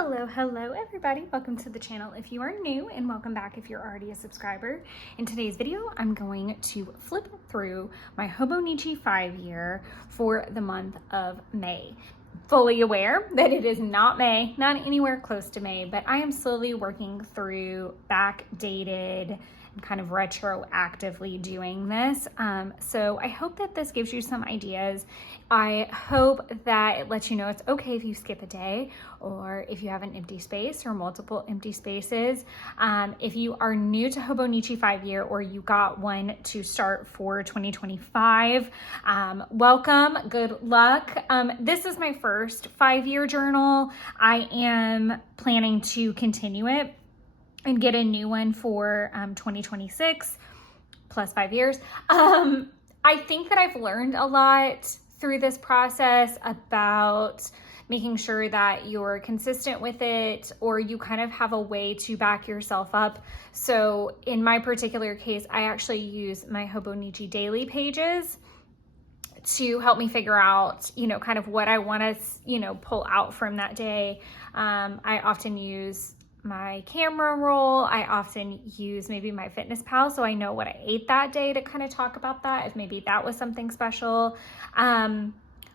Hello everybody. Welcome to the channel if you are new, and welcome back if you're already a subscriber. In today's video, I'm going to flip through my Hobonichi 5-year for the month of May. Fully aware that it is not May, not anywhere close to May, but I am slowly working through backdated and kind of retroactively doing this. So I hope that this gives you some ideas. I hope that it lets you know it's okay if you skip a day or if you have an empty space or multiple empty spaces. If you are new to Hobonichi 5-year or you got one to start for 2025, welcome, good luck. This is my first 5-year journal. I am planning to continue it and get a new one for 2026 plus 5 years. I think that I've learned a lot through this process about making sure that you're consistent with it, or you kind of have a way to back yourself up. So in my particular case, I actually use my Hobonichi daily pages to help me figure out, kind of what I want to, pull out from that day. I often use my camera roll. I often use maybe my Fitness Pal, so I know what I ate that day to kind of talk about that, if maybe that was something special.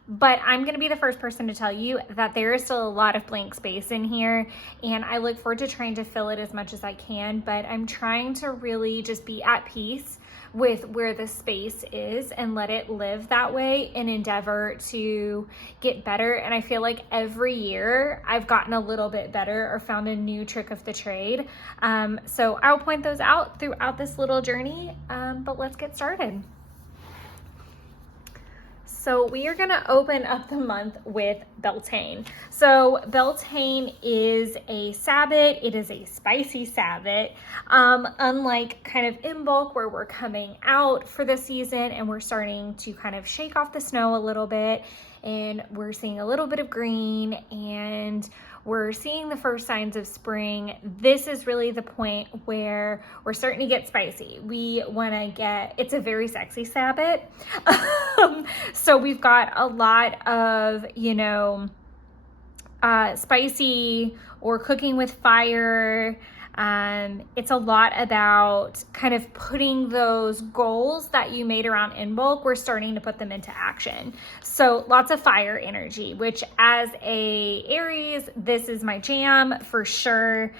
But I'm going to be the first person to tell you that there is still a lot of blank space in here, and I look forward to trying to fill it as much as I can, but I'm trying to really just be at peace with where the space is and let it live that way and endeavor to get better. And I feel like every year I've gotten a little bit better or found a new trick of the trade. So I'll point those out throughout this little journey, but let's get started. So we are gonna open up the month with Beltane. So Beltane is a Sabbat. It is a spicy Sabbat. Unlike kind of in bulk where we're coming out for the season and we're starting to kind of shake off the snow a little bit, and we're seeing a little bit of green and we're seeing the first signs of spring. This is really the point where we're starting to get spicy. We wanna it's a very sexy Sabbat. So we've got a lot of, spicy or cooking with fire. It's a lot about kind of putting those goals that you made around in bulk, we're starting to put them into action. So lots of fire energy, which as a Aries, this is my jam for sure.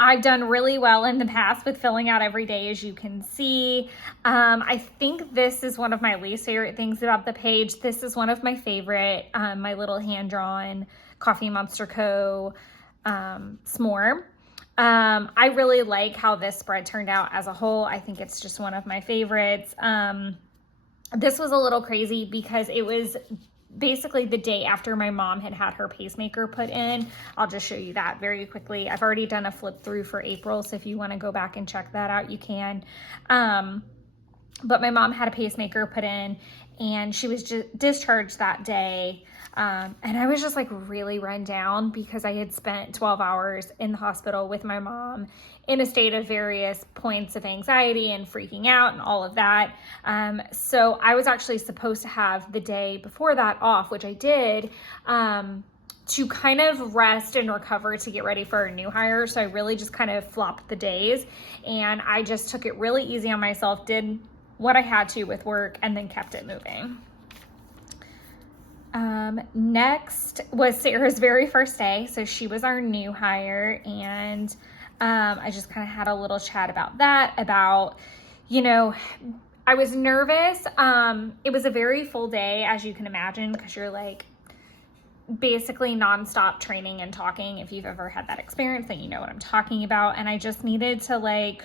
I've done really well in the past with filling out every day, as you can see. I think this is one of my least favorite things about the page. This is one of my favorite, my little hand-drawn Coffee Monster Co. S'more. I really like how this spread turned out as a whole. I think it's just one of my favorites. This was a little crazy because it was basically the day after my mom had her pacemaker put in. I'll just show you that very quickly. I've already done a flip through for April, so if you want to go back and check that out, you can. But my mom had a pacemaker put in and she was just discharged that day. And I was just like really run down because I had spent 12 hours in the hospital with my mom in a state of various points of anxiety and freaking out and all of that. So I was actually supposed to have the day before that off, which I did, to kind of rest and recover to get ready for a new hire. So I really just kind of flopped the days and I just took it really easy on myself, did what I had to with work, and then kept it moving. Next was Sarah's very first day. So she was our new hire, and I just kind of had a little chat about that, I was nervous. It was a very full day, as you can imagine, because you're like basically nonstop training and talking. If you've ever had that experience, then you know what I'm talking about. And I just needed to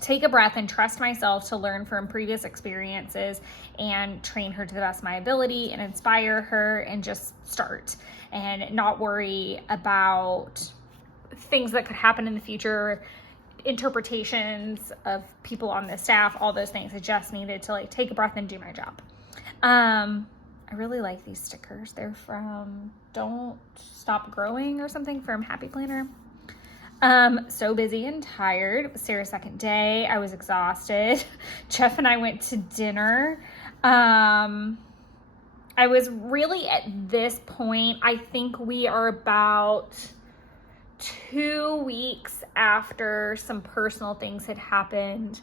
take a breath and trust myself to learn from previous experiences and train her to the best of my ability and inspire her and just start and not worry about things that could happen in the future, interpretations of people on the staff, all those things. I just needed to take a breath and do my job. I really like these stickers. They're from Don't Stop Growing or something, from Happy Planner. So busy and tired. It was Sarah's second day. I was exhausted. Jeff and I went to dinner. I was really at this point, I think we are about 2 weeks after some personal things had happened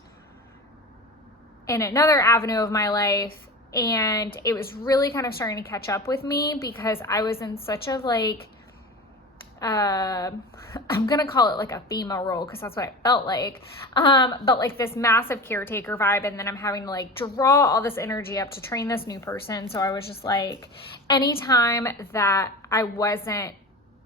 in another avenue of my life. And it was really kind of starting to catch up with me because I was in such a like, I'm going to call it like a FEMA role because that's what it felt like. But like this massive caretaker vibe. And then I'm having to like draw all this energy up to train this new person. So I was just like, anytime that I wasn't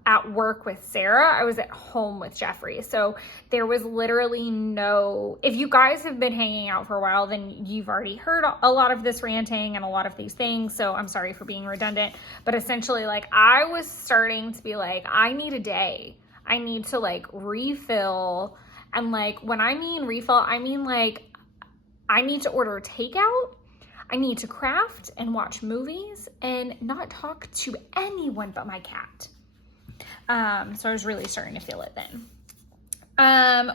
at work with Sarah, I was at home with Jeffrey. So there was literally no, if you guys have been hanging out for a while, then you've already heard a lot of this ranting and a lot of these things. So I'm sorry for being redundant, but essentially like I was starting to be like, I need a day. I need to like refill. And like, when I mean refill, I mean like, I need to order takeout. I need to craft and watch movies and not talk to anyone but my cat. So I was really starting to feel it then.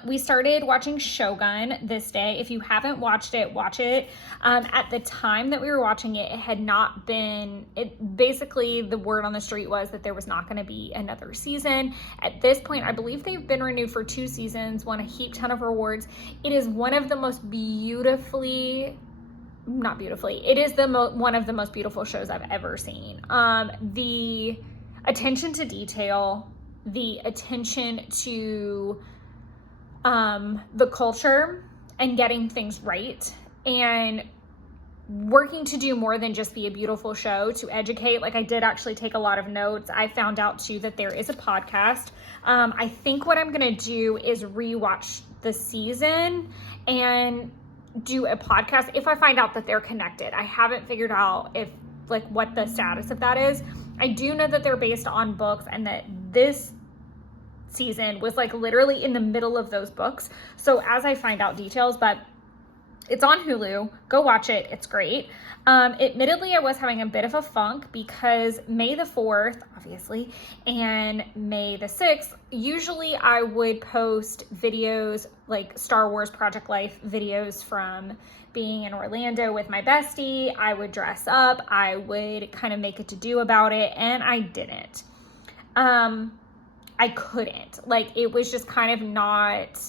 We started watching Shogun this day. If you haven't watched it, watch it. At the time that we were watching it, it had not been, basically the word on the street was that there was not going to be another season. At this point, I believe they've been renewed for 2 seasons, won a heap ton of awards. It is one of the most beautifully, not beautifully, it is one of the most beautiful shows I've ever seen. The attention to detail, the attention to the culture and getting things right, and working to do more than just be a beautiful show, to educate. Like I did actually take a lot of notes. I found out too that there is a podcast. I think what I'm gonna do is rewatch the season and do a podcast if I find out that they're connected. I haven't figured out if like what the status of that is. I do know that they're based on books and that this season was like literally in the middle of those books. So as I find out details, but it's on Hulu, go watch it. It's great. Admittedly, I was having a bit of a funk because May the 4th, obviously, and May the 6th, usually I would post videos like Star Wars Project Life videos from being in Orlando with my bestie. I would dress up. I would kind of make a to-do about it, and I didn't. I couldn't. Like, it was just kind of not...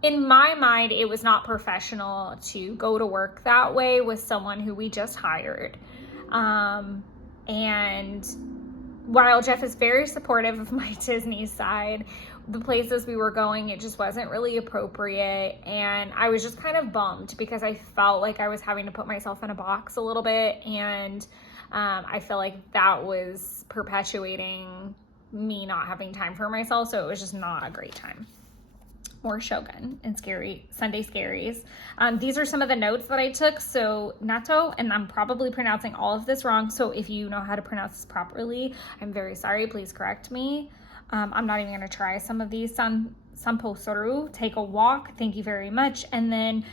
In my mind, it was not professional to go to work that way with someone who we just hired. And while Jeff is very supportive of my Disney side, the places we were going, it just wasn't really appropriate. And I was just kind of bummed because I felt like I was having to put myself in a box a little bit. And I feel like that was perpetuating me not having time for myself. So it was just not a great time. More Shogun and Sunday Scaries. These are some of the notes that I took. So Nato, and I'm probably pronouncing all of this wrong. So if you know how to pronounce this properly, I'm very sorry. Please correct me. I'm not even going to try some of these. Sanpo Soru, take a walk. Thank you very much. And then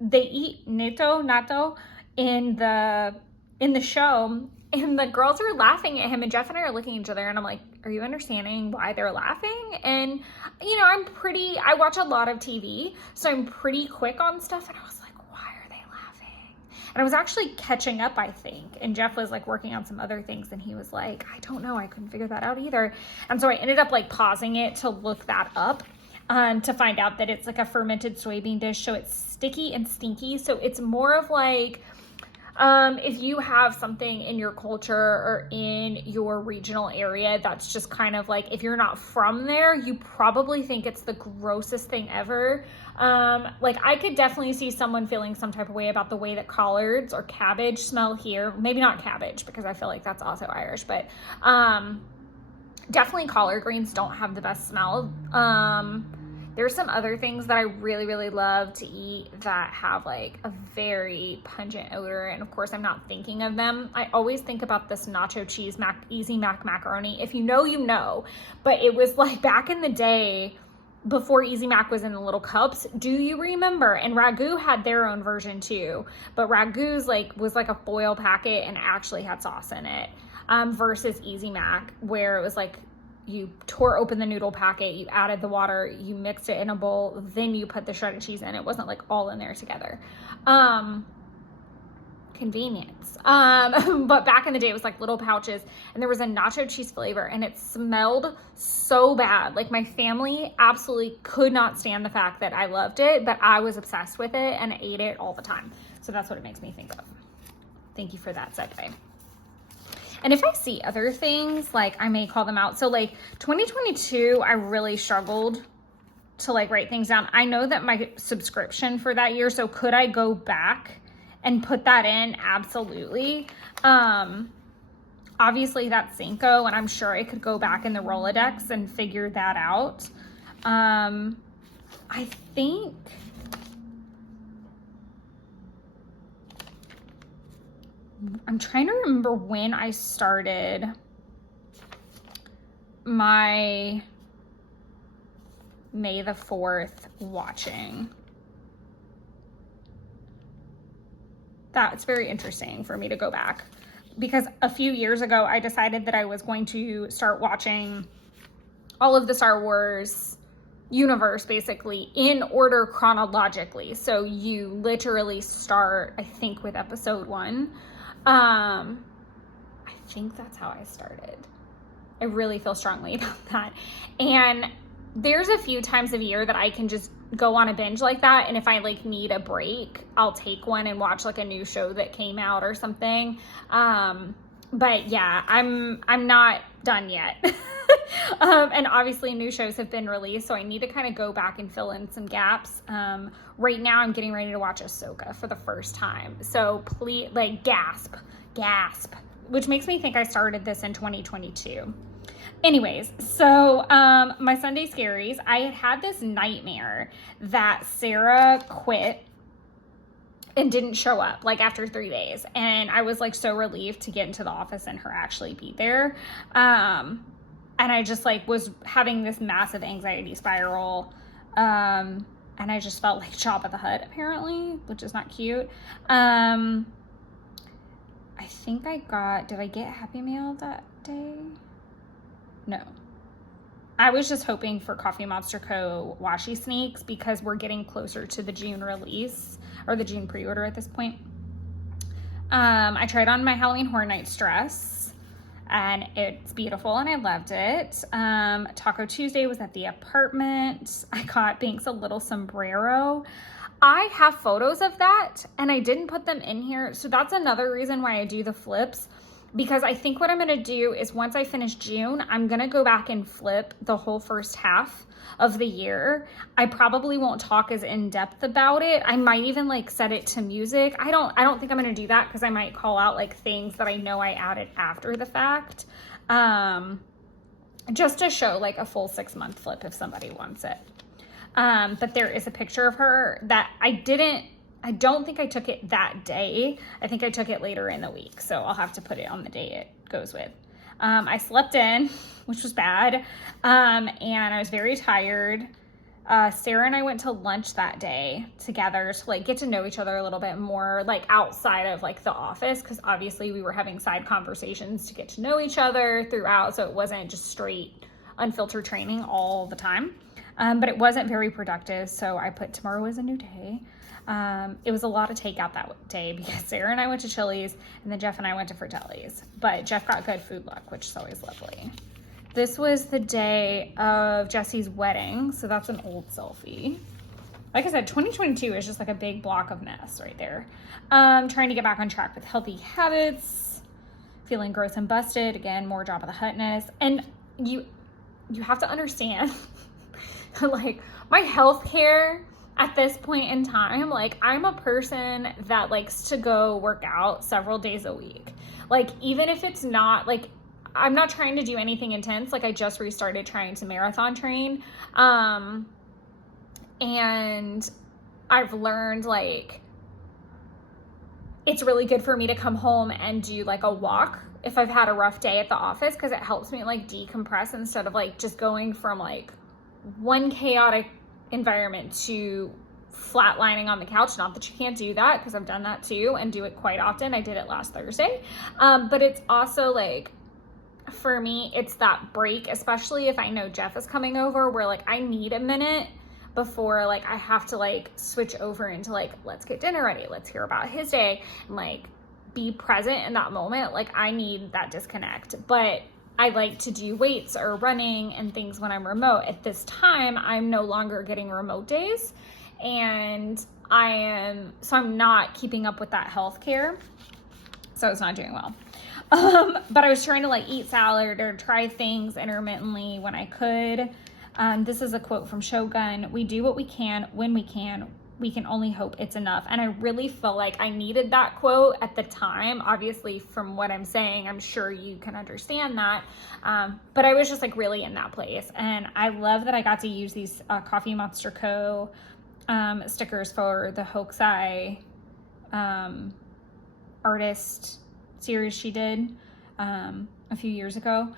they eat natto in the show. And the girls are laughing at him, and Jeff and I are looking at each other, and I'm like, are you understanding why they're laughing? And, you know, I watch a lot of TV, so I'm pretty quick on stuff, and I was like, why are they laughing? And I was actually catching up, I think, and Jeff was like working on some other things, and he was like, I don't know, I couldn't figure that out either. And so I ended up like pausing it to look that up, to find out that it's like a fermented soybean dish, so it's sticky and stinky, so it's more of like, if you have something in your culture or in your regional area that's just kind of like, if you're not from there, you probably think it's the grossest thing ever. Like I could definitely see someone feeling some type of way about the way that collards or cabbage smell here. Maybe not cabbage because I feel like that's also Irish, but definitely collard greens don't have the best smell. There's some other things that I really, really love to eat that have like a very pungent odor. And of course, I'm not thinking of them. I always think about this nacho cheese Easy Mac macaroni. If you know, you know. But it was like back in the day before Easy Mac was in the little cups. Do you remember? And Ragu had their own version too. But Ragu's was like a foil packet and actually had sauce in it. Versus Easy Mac, where it was like, you tore open the noodle packet, you added the water, you mixed it in a bowl, then you put the shredded cheese in. It wasn't like all in there together. convenience. But back in the day, it was like little pouches, and there was a nacho cheese flavor, and it smelled so bad. Like, my family absolutely could not stand the fact that I loved it, but I was obsessed with it and ate it all the time. So that's what it makes me think of. Thank you for that segue. And if I see other things, like, I may call them out. So like 2022, I really struggled to like write things down. I know that my subscription for that year, so could I go back and put that in? Absolutely. Obviously that's Cinco, and I'm sure I could go back in the Rolodex and figure that out. I think I'm trying to remember when I started my May the 4th watching. That's very interesting for me to go back, because a few years ago I decided that I was going to start watching all of the Star Wars universe basically in order chronologically. So you literally start, I think, with episode 1. I think that's how I started. I really feel strongly about that. And there's a few times of year that I can just go on a binge like that. And if I like need a break, I'll take one and watch like a new show that came out or something. But yeah, I'm not done yet. And obviously new shows have been released, so I need to kind of go back and fill in some gaps. Right now I'm getting ready to watch Ahsoka for the first time. So please, like, gasp, which makes me think I started this in 2022. Anyways, so my Sunday Scaries, I had this nightmare that Sarah quit and didn't show up like after 3 days. And I was like so relieved to get into the office and her actually be there. And I just like was having this massive anxiety spiral. And I just felt like Jabba the Hutt apparently, which is not cute. I think did I get Happy Meal that day? No. I was just hoping for Coffee Monster Co. washi sneaks because we're getting closer to the June release, or the June pre-order at this point. I tried on my Halloween Horror Nights dress, and it's beautiful and I loved it. Taco Tuesday was at the apartment. I got Banks a little sombrero. I have photos of that and I didn't put them in here. So that's another reason why I do the flips, because I think what I'm going to do is once I finish June, I'm going to go back and flip the whole first half of the year. I probably won't talk as in depth about it. I might even like set it to music. I don't think I'm going to do that because I might call out like things that I know I added after the fact. Just to show like a full 6-month flip if somebody wants it. But there is a picture of her that I don't think I took it that day. I think I took it later in the week. So I'll have to put it on the day it goes with. I slept in, which was bad. And I was very tired. Sarah and I went to lunch that day together to like get to know each other a little bit more, like outside of like the office. Cause obviously we were having side conversations to get to know each other throughout. So it wasn't just straight unfiltered training all the time. But it wasn't very productive. So I put tomorrow is a new day. It was a lot of takeout that day because Sarah and I went to Chili's and then Jeff and I went to Fratelli's, but Jeff got good food luck, which is always lovely. This was the day of Jesse's wedding. So that's an old selfie. Like I said, 2022 is just like a big block of mess right there. Trying to get back on track with healthy habits, feeling gross and busted. Again, more Jabba the Huttness. And you have to understand like my healthcare at this point in time, like I'm a person that likes to go work out several days a week. Like even if it's not like, I'm not trying to do anything intense. Like I just restarted trying to marathon train. And I've learned like, it's really good for me to come home and do like a walk if I've had a rough day at the office, because it helps me like decompress instead of like just going from like one chaotic environment to flatlining on the couch. Not that you can't do that, because I've done that too and do it quite often. I did it last Thursday. But it's also like, for me, it's that break, especially if I know Jeff is coming over, where like I need a minute before like I have to like switch over into like, let's get dinner ready, let's hear about his day, and like be present in that moment. Like, I need that disconnect, but I like to do weights or running and things when I'm remote. At this time, I'm no longer getting remote days, and I'm not keeping up with that healthcare. So it's not doing well. But I was trying to like eat salad or try things intermittently when I could. This is a quote from Shogun. We do what we can when we can. We can only hope it's enough. And I really felt like I needed that quote at the time. Obviously, from what I'm saying, I'm sure you can understand that. But I was just like really in that place. And I love that I got to use these Coffee Monster Co. Stickers for the Hokusai artist series she did a few years ago.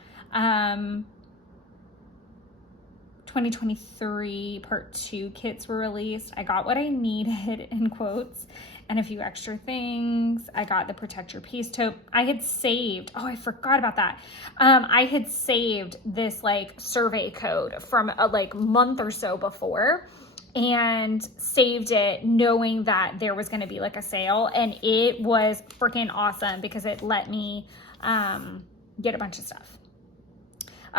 2023 part 2 kits were released. I got what I needed in quotes and a few extra things. I got the Protect Your Peace tote. I had saved, oh, I forgot about that. I had saved this like survey code from a like month or so before, and saved it knowing that there was going to be like a sale, and it was freaking awesome because it let me get a bunch of stuff.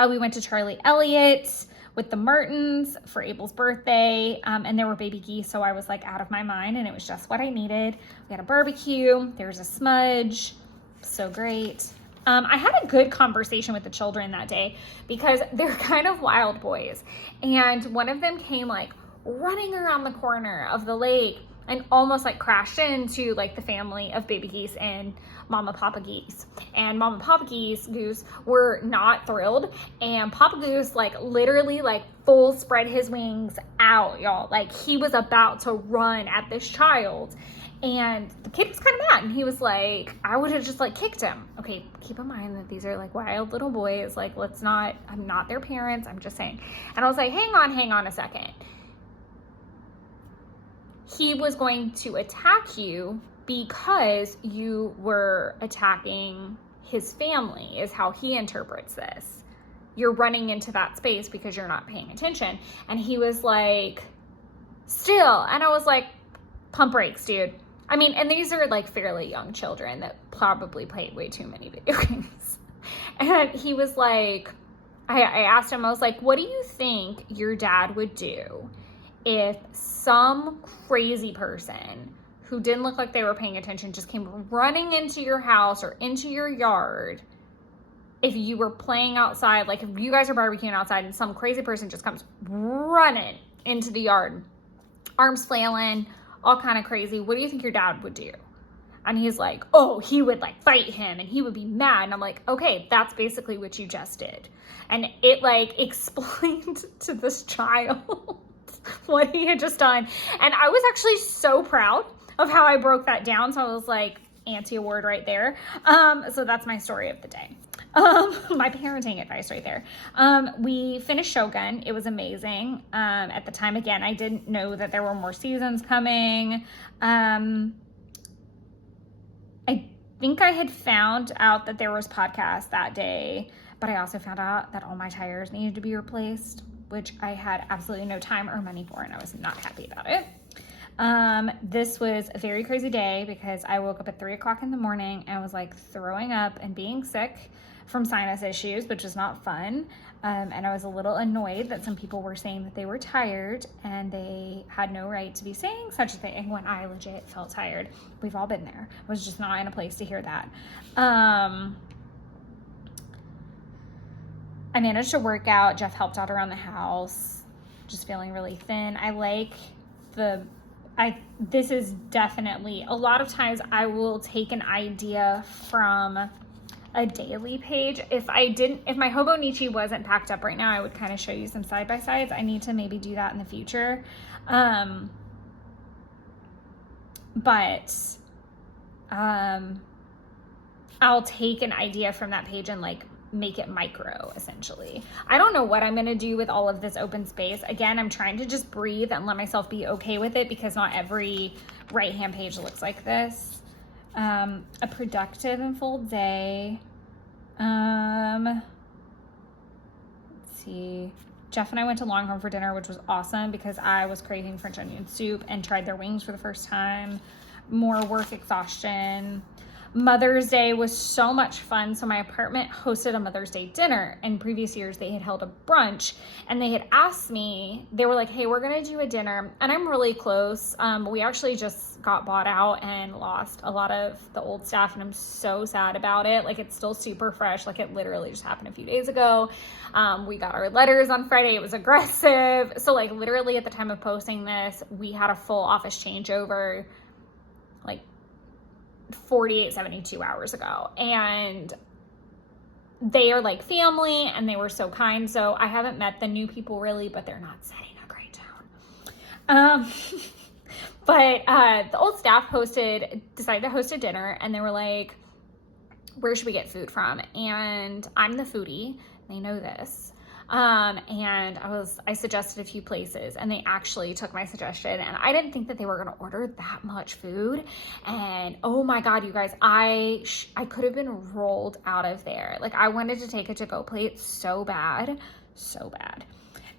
We went to Charlie Elliott with the Martins for Abel's birthday, and there were baby geese, so I was like out of my mind, and it was just what I needed. We had a barbecue, there was a smudge, so great. I had a good conversation with the children that day because they're kind of wild boys, and one of them came like running around the corner of the lake and almost like crashed into like the family of baby geese and Mama Papa Geese. And Mama Papa Goose were not thrilled, and Papa Goose like literally like full spread his wings out, y'all. Like he was about to run at this child, and the kid was kind of mad, and he was like, I would have just like kicked him. Okay, keep in mind that these are like wild little boys. Like, I'm not their parents, I'm just saying. And I was like, hang on a second. He was going to attack you because you were attacking his family, is how he interprets this. You're running into that space because you're not paying attention. And he was like, still. And I was like, pump brakes, dude. I mean, and these are like fairly young children that probably played way too many video games. And he was like, I asked him, I was like, what do you think your dad would do if some crazy person who didn't look like they were paying attention just came running into your house or into your yard? If you were playing outside, like if you guys are barbecuing outside and some crazy person just comes running into the yard, arms flailing, all kind of crazy, what do you think your dad would do? And he's like, oh, he would like fight him and he would be mad. And I'm like, okay, that's basically what you just did. And it like explained to this child what he had just done. And I was actually so proud of how I broke that down. So I was like, Auntie award right there. So that's my story of the day. My parenting advice right there. We finished Shogun. It was amazing. At the time, again, I didn't know that there were more seasons coming. I think I had found out that there was podcasts that day, but I also found out that all my tires needed to be replaced, which I had absolutely no time or money for, and I was not happy about it. This was a very crazy day because I woke up at 3 o'clock in the morning and was like throwing up and being sick from sinus issues, which is not fun. And I was a little annoyed that some people were saying that they were tired and they had no right to be saying such a thing when I legit felt tired. We've all been there. I was just not in a place to hear that. I managed to work out. Jeff helped out around the house, just feeling really thin. This is definitely, a lot of times I will take an idea from a daily page. If my Hobonichi wasn't packed up right now, I would kind of show you some side-by-sides. I need to maybe do that in the future. I'll take an idea from that page and like make it micro, essentially. I don't know what I'm going to do with all of this open space. Again, I'm trying to just breathe and let myself be okay with it because not every right-hand page looks like this. A productive and full day. Let's see. Jeff and I went to Longhorn for dinner, which was awesome because I was craving French onion soup and tried their wings for the first time. More work exhaustion. Mother's Day was so much fun. So my apartment hosted a Mother's Day dinner. In previous years, they had held a brunch, and they had asked me, they were like, hey, we're going to do a dinner. And I'm really close. We actually just got bought out and lost a lot of the old staff, and I'm so sad about it. Like, it's still super fresh. Like, it literally just happened a few days ago. We got our letters on Friday. It was aggressive. So like, literally at the time of posting this, we had a full office changeover, like 48, 72 hours ago. And they are like family, and they were so kind. So I haven't met the new people really, but they're not setting a great tone. But the old staff decided to host a dinner, and they were like, where should we get food from? And I'm the foodie. They know this. And I suggested a few places, and they actually took my suggestion, and I didn't think that they were going to order that much food. And oh my God, you guys, I could have been rolled out of there. Like, I wanted to take a to-go plate so bad, so bad.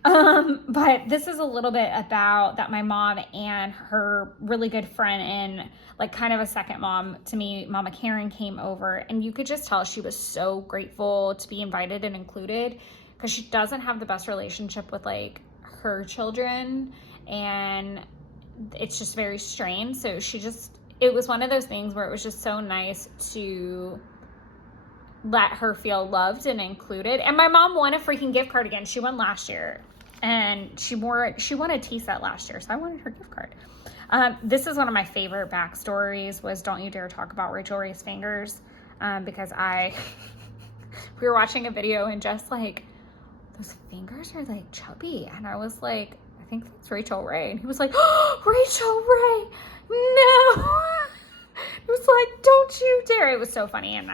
But this is a little bit about that my mom and her really good friend and like kind of a second mom to me, Mama Karen, came over, and you could just tell she was so grateful to be invited and included, because she doesn't have the best relationship with like her children, and it's just very strained. So it was one of those things where it was just so nice to let her feel loved and included. And my mom won a freaking gift card again. She won last year, and she won a tea set last year, so I wanted her gift card. This is one of my favorite backstories, was Don't You Dare Talk About Rachel Ray's Fingers, because we were watching a video, and just like, those fingers are like chubby, and I was like, I think that's Rachel Ray, and he was like, oh, Rachel Ray, no. It was like, don't you dare. It was so funny, and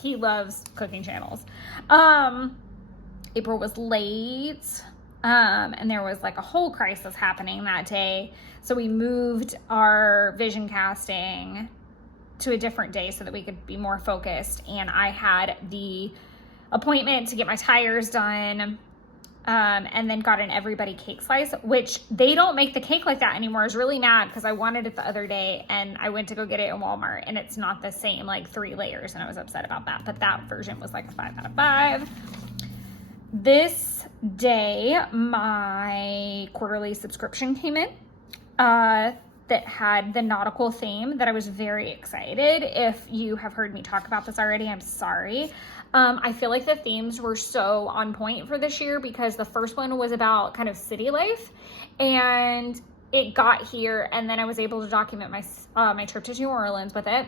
he loves cooking channels. April was late, and there was like a whole crisis happening that day. So we moved our vision casting to a different day so that we could be more focused. And I had the appointment to get my tires done, and then got an everybody cake slice, which they don't make the cake like that anymore. I was really mad because I wanted it the other day, and I went to go get it in Walmart, and it's not the same, like 3 layers, and I was upset about that. But that version was like a 5 out of 5. This day, my quarterly subscription came in that had the nautical theme that I was very excited. If you have heard me talk about this already, I'm sorry. I feel like the themes were so on point for this year, because the first one was about kind of city life, and it got here, and then I was able to document my trip to New Orleans with it.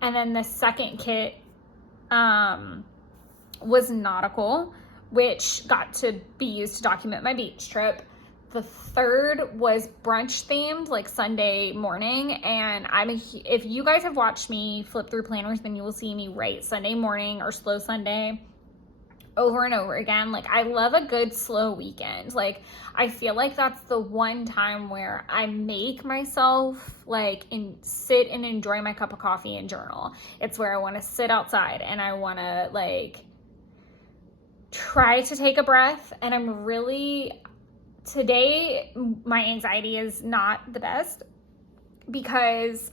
And then the second kit was nautical, which got to be used to document my beach trip. The third was brunch themed, like Sunday morning. And if you guys have watched me flip through planners, then you will see me write Sunday morning or slow Sunday over and over again. Like, I love a good slow weekend. Like, I feel like that's the one time where I make myself like sit and enjoy my cup of coffee and journal. It's where I want to sit outside, and I want to like try to take a breath. And today, my anxiety is not the best, because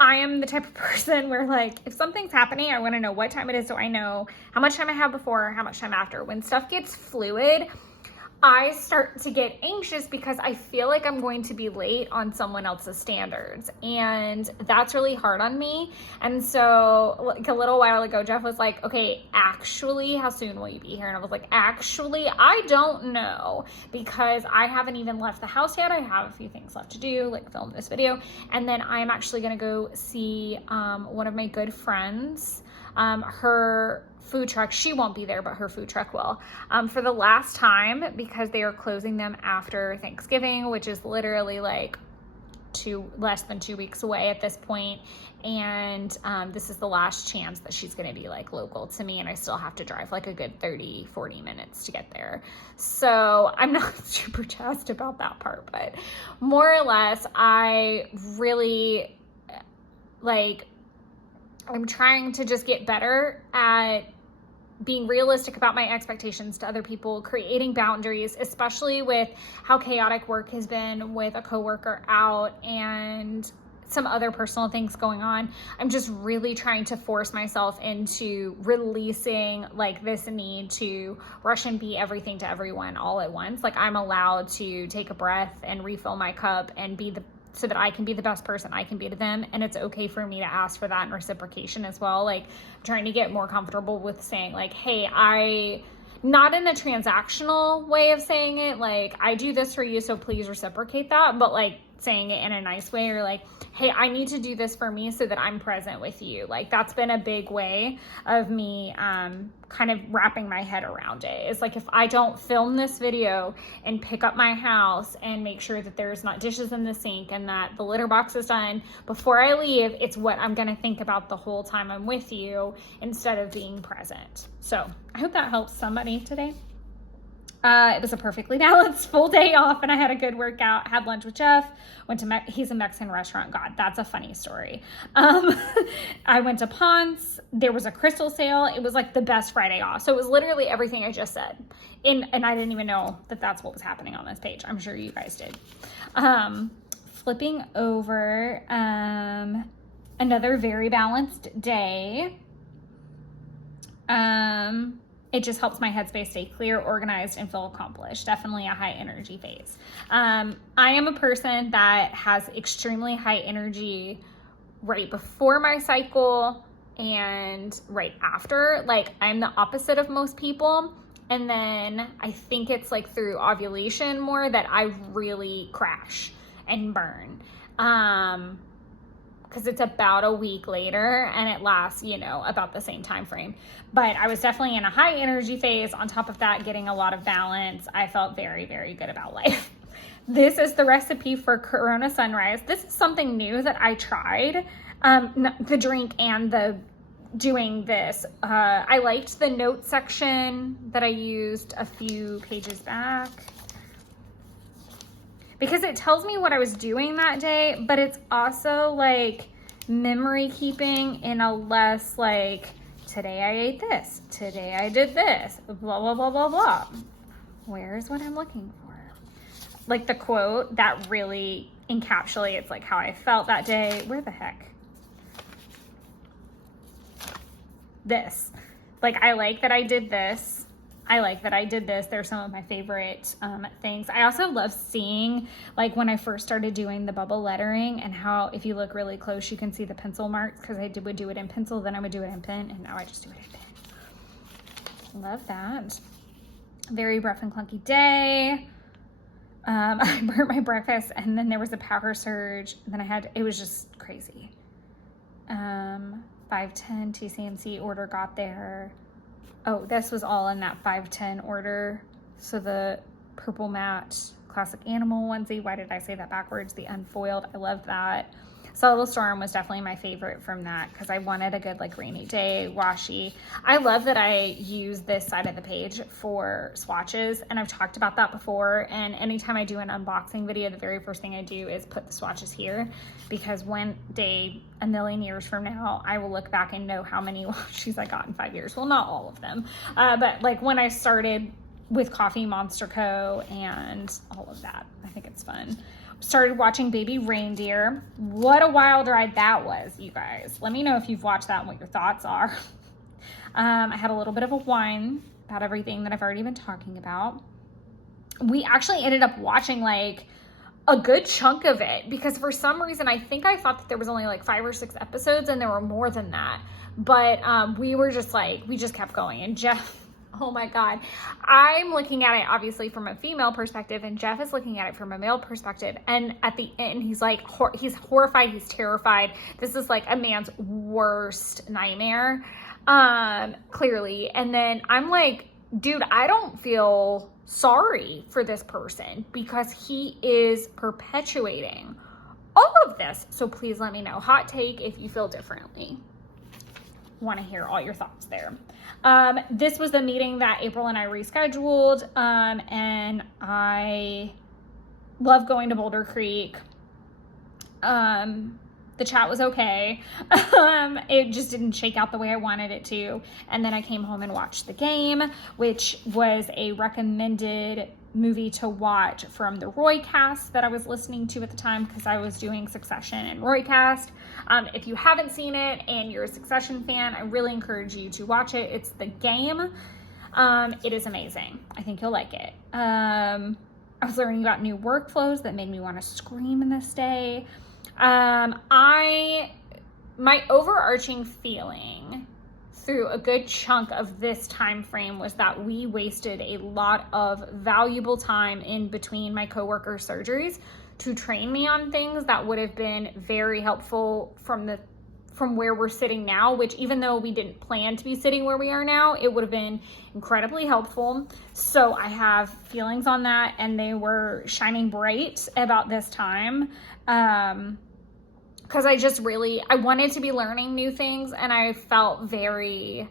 I am the type of person where, like, if something's happening, I want to know what time it is, so I know how much time I have before, how much time after. When stuff gets fluid, I start to get anxious because I feel like I'm going to be late on someone else's standards, and that's really hard on me. And so like a little while ago, Jeff was like, okay, actually, how soon will you be here? And I was like, actually, I don't know, because I haven't even left the house yet. I have a few things left to do, like film this video, and then I'm actually gonna go see one of my good friends. Her food truck, she won't be there, but her food truck will, for the last time, because they are closing them after Thanksgiving, which is literally like less than 2 weeks away at this point. And this is the last chance that she's going to be like local to me, and I still have to drive like a good 30-40 minutes to get there. So I'm not super jazzed about that part, but more or less, I really I'm trying to just get better at being realistic about my expectations to other people, creating boundaries, especially with how chaotic work has been with a coworker out. And some other personal things going on. I'm just really trying to force myself into releasing like this need to rush and be everything to everyone all at once. Like I'm allowed to take a breath and refill my cup and so that I can be the best person I can be to them. And it's okay for me to ask for that in reciprocation as well. Like I'm trying to get more comfortable with saying like, hey, not in a transactional way of saying it, like I do this for you, so please reciprocate that, but like saying it in a nice way, or like, hey, I need to do this for me so that I'm present with you. Like that's been a big way of me kind of wrapping my head around it. It's like if I don't film this video and pick up my house and make sure that there's not dishes in the sink and that the litter box is done before I leave, it's what I'm gonna think about the whole time I'm with you instead of being present. So I hope that helps somebody today. It was a perfectly balanced full day off, and I had a good workout, had lunch with Jeff, he's a Mexican restaurant. God, that's a funny story. I went to Ponce. There was a crystal sale. It was like the best Friday off. So it was literally everything I just said. And I didn't even know that that's what was happening on this page. I'm sure you guys did. Flipping over, another very balanced day. It just helps my headspace stay clear, organized, and feel accomplished. Definitely a high energy phase. I am a person that has extremely high energy right before my cycle and right after. Like I'm the opposite of most people. And then I think it's like through ovulation more that I really crash and burn. Because it's about a week later and it lasts, about the same time frame. But I was definitely in a high energy phase. On top of that, getting a lot of balance. I felt very, very good about life. This is the recipe for Corona Sunrise. This is something new that I tried, the drink and the doing this. I liked the note section that I used a few pages back, because it tells me what I was doing that day, but it's also like memory keeping in a less like, today I ate this, today I did this, blah, blah, blah, blah, blah. Where's what I'm looking for? Like the quote that really encapsulates like how I felt that day. Where the heck? This. Like, I like that I did this. I like that I did this. They're some of my favorite things. I also love seeing, like when I first started doing the bubble lettering, and how if you look really close, you can see the pencil marks, because I would do it in pencil, then I would do it in pen, and now I just do it in pen. Love that. Very rough and clunky day. I burnt my breakfast, and then there was a power surge, and then it was just crazy. 510 TCMC order got there. Oh, this was all in that 510 order. So the purple matte classic animal onesie. Why did I say that backwards? The unfoiled. I love that. Subtle Storm was definitely my favorite from that, because I wanted a good like rainy day washi. I love that I use this side of the page for swatches, and I've talked about that before. And anytime I do an unboxing video, the very first thing I do is put the swatches here, because one day, a million years from now, I will look back and know how many washis I got in 5 years. Well, not all of them, but like when I started with Coffee Monster Co. and all of that, I think it's fun. Started watching Baby Reindeer. What a wild ride that was, you guys. Let me know if you've watched that and what your thoughts are. I had a little bit of a whine about everything that I've already been talking about. We actually ended up watching like a good chunk of it, because for some reason I think I thought that there was only like 5 or 6 episodes, and there were more than that. But we were just like, we just kept going. And Jeff, oh my God. I'm looking at it obviously from a female perspective, and Jeff is looking at it from a male perspective. And at the end, he's like, he's horrified, he's terrified. This is like a man's worst nightmare, clearly. And then I'm like, dude, I don't feel sorry for this person, because he is perpetuating all of this. So please let me know. Hot take if you feel differently. Want to hear all your thoughts there. This was the meeting that April and I rescheduled, and I love going to Boulder Creek. The chat was okay. It just didn't shake out the way I wanted it to. And then I came home and watched the game, which was a recommended movie to watch from the Roy cast that I was listening to at the time, because I was doing Succession and Roy cast. If you haven't seen it and you're a Succession fan, I really encourage you to watch it. It's The Game. It is amazing. I think you'll like it. I was learning about new workflows that made me want to scream in this day. My overarching feeling through a good chunk of this time frame was that we wasted a lot of valuable time in between my coworkers' surgeries to train me on things that would have been very helpful from where we're sitting now, which, even though we didn't plan to be sitting where we are now, it would have been incredibly helpful. So I have feelings on that, and they were shining bright about this time. Because I wanted to be learning new things, and I felt very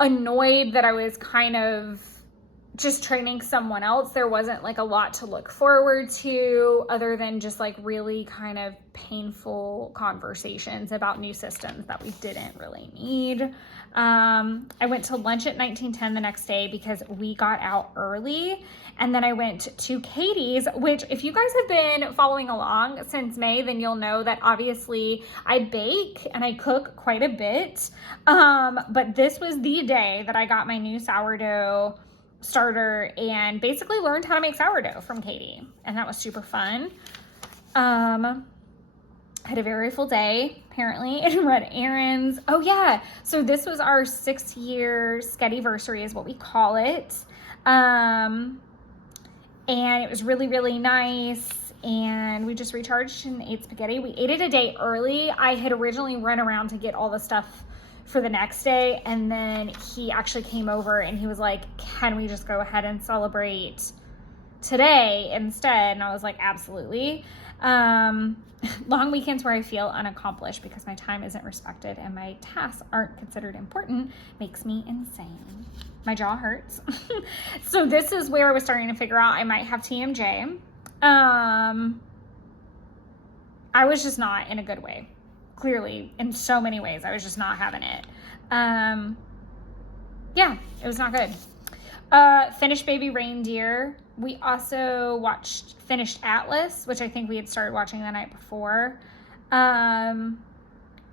annoyed that I was kind of just training someone else. There wasn't like a lot to look forward to other than just like really kind of painful conversations about new systems that we didn't really need. I went to lunch at 1910 the next day because we got out early. And then I went to Katie's, which, if you guys have been following along since May, then you'll know that obviously I bake and I cook quite a bit. But this was the day that I got my new sourdough starter and basically learned how to make sourdough from Katie. And that was super fun. I had a very full day, apparently, and ran errands. Oh yeah, so this was our 6-year Skediversary is what we call it. And it was really, really nice. And we just recharged and ate spaghetti. We ate it a day early. I had originally run around to get all the stuff for the next day. And then he actually came over and he was like, can we just go ahead and celebrate today instead? And I was like, absolutely. Long weekends where I feel unaccomplished because my time isn't respected and my tasks aren't considered important makes me insane. My jaw hurts. So this is where I was starting to figure out I might have TMJ. I was just not in a good way. Clearly, in so many ways, I was just not having it. Yeah, it was not good. Finished Baby Reindeer. We also finished Atlas, which I think we had started watching the night before.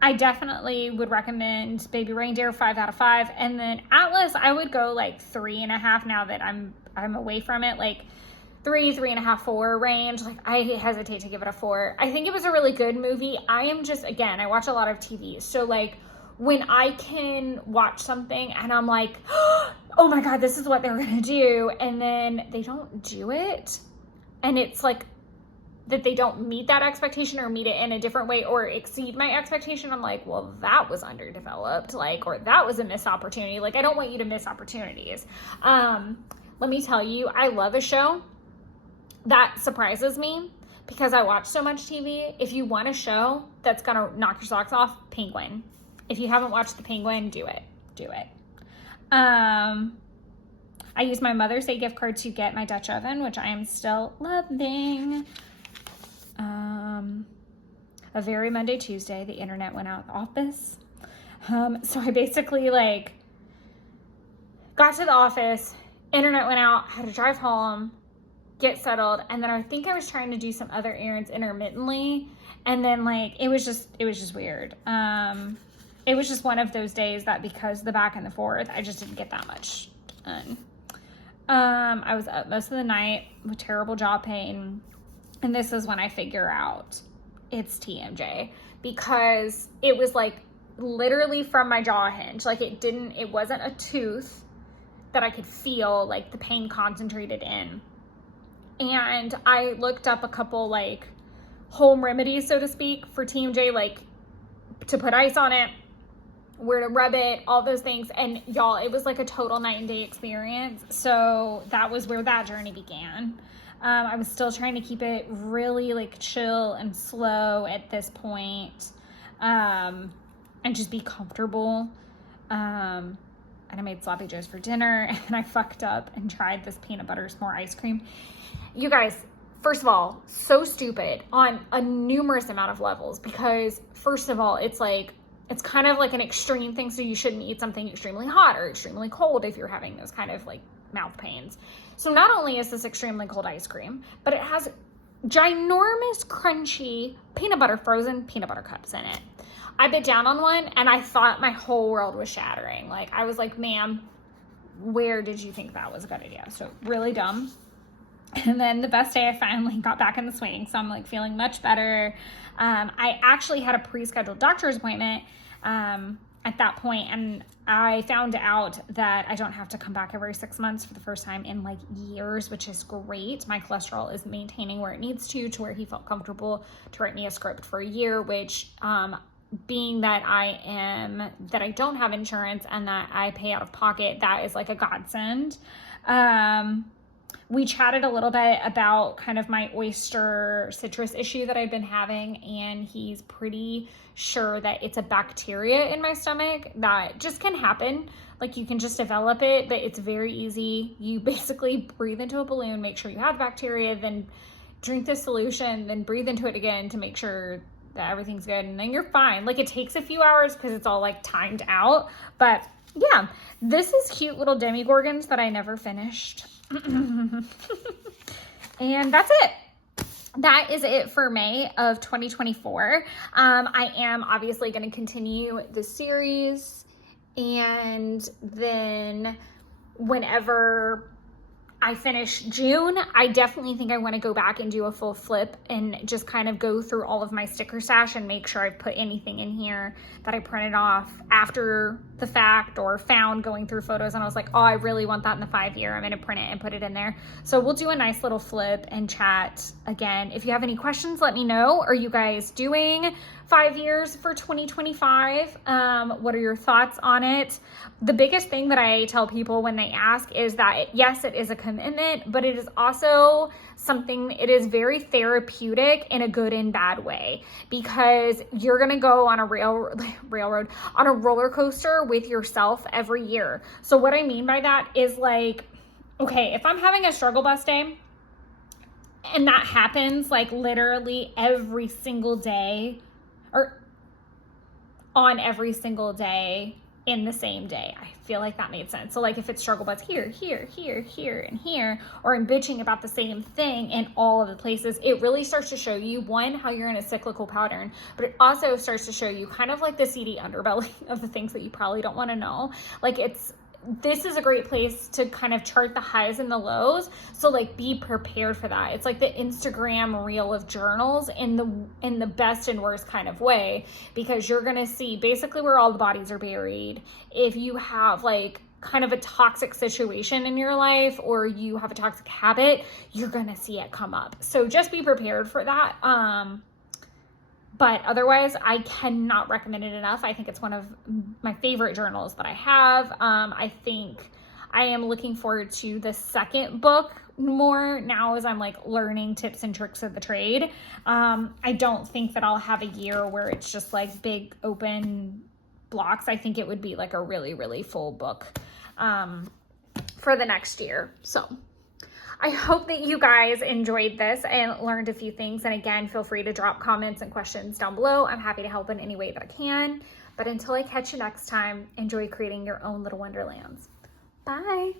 I definitely would recommend Baby Reindeer 5 out of 5. And then Atlas, I would go like 3.5 now that I'm away from it. Like 3.5, 4 range. Like, I hesitate to give it a 4. I think it was a really good movie. I watch a lot of TV. So like when I can watch something and I'm like, oh my God, this is what they're going to do. And then they don't do it. And it's like that they don't meet that expectation or meet it in a different way or exceed my expectation. I'm like, well, that was underdeveloped, like, or that was a missed opportunity. Like, I don't want you to miss opportunities. Let me tell you, I love a show that surprises me because I watch so much TV. If you want a show that's gonna knock your socks off, Penguin. If you haven't watched The Penguin, do it. I used my Mother's Day gift card to get my Dutch oven, which I am still loving. A very Monday, Tuesday, the internet went out of the office. So I basically like got to the office, internet went out, had to drive home, get settled. And then I think I was trying to do some other errands intermittently. And then like, it was just weird. It was just one of those days that because the back and the forth, I just didn't get that much done. I was up most of the night with terrible jaw pain. And this is when I figure out it's TMJ because it was like literally from my jaw hinge. Like it wasn't a tooth that I could feel like the pain concentrated in. And I looked up a couple like home remedies, so to speak, for TMJ, like to put ice on it, where to rub it, all those things. And y'all, it was like a total night and day experience. So that was where that journey began. I was still trying to keep it really like chill and slow at this point, and just be comfortable. And I made sloppy joes for dinner, and then I fucked up and tried this peanut butter s'more ice cream. You guys, first of all, so stupid on a numerous amount of levels, because first of all, it's kind of like an extreme thing. So you shouldn't eat something extremely hot or extremely cold if you're having those kind of like mouth pains. So not only is this extremely cold ice cream, but it has ginormous crunchy frozen peanut butter cups in it. I bit down on one and I thought my whole world was shattering. Like, I was like, ma'am, where did you think that was a good idea? So really dumb. And then the best day, I finally got back in the swing. So I'm like feeling much better. I actually had a pre-scheduled doctor's appointment at that point, and I found out that I don't have to come back every 6 months for the first time in like years, which is great. My cholesterol is maintaining where it needs to where he felt comfortable to write me a script for a year, which being that I don't have insurance and that I pay out of pocket, that is like a godsend. We chatted a little bit about kind of my oyster citrus issue that I've been having, and he's pretty sure that it's a bacteria in my stomach that just can happen. Like, you can just develop it, but it's very easy. You basically breathe into a balloon, make sure you have bacteria, then drink the solution, then breathe into it again to make sure that everything's good, and then you're fine. Like, it takes a few hours because it's all like timed out, but yeah, this is cute little demigorgons that I never finished. And that's it. That is it for May of 2024. I am obviously going to continue the series, and then whenever I finish June, I definitely think I want to go back and do a full flip and just kind of go through all of my sticker stash and make sure I've put anything in here that I printed off after the fact or found going through photos, and I was like, oh, I really want that in the 5-year. I'm going to print it and put it in there. So we'll do a nice little flip and chat again. If you have any questions, let me know. Are you guys doing 5 years for 2025? What are your thoughts on it? The biggest thing that I tell people when they ask is that yes, it is a commitment, but it is also something, it is very therapeutic in a good and bad way, because you're going to go on a on a roller coaster with yourself every year. So what I mean by that is, like, okay, if I'm having a struggle bus day, and that happens like literally every single day, or on every single day in the same day. I feel like that made sense. So like if it's struggle bus here, and here, or I'm bitching about the same thing in all of the places, it really starts to show you, one, how you're in a cyclical pattern, but it also starts to show you kind of like the seedy underbelly of the things that you probably don't want to know. Like, this is a great place to kind of chart the highs and the lows. So like, be prepared for that. It's like the Instagram reel of journals in the best and worst kind of way, because you're going to see basically where all the bodies are buried. If you have like kind of a toxic situation in your life, or you have a toxic habit, you're going to see it come up. So just be prepared for that. But otherwise, I cannot recommend it enough. I think it's one of my favorite journals that I have. I think I am looking forward to the second book more now as I'm like learning tips and tricks of the trade. I don't think that I'll have a year where it's just like big open blocks. I think it would be like a really, really full book for the next year. So I hope that you guys enjoyed this and learned a few things. And again, feel free to drop comments and questions down below. I'm happy to help in any way that I can. But until I catch you next time, enjoy creating your own little wonderlands. Bye.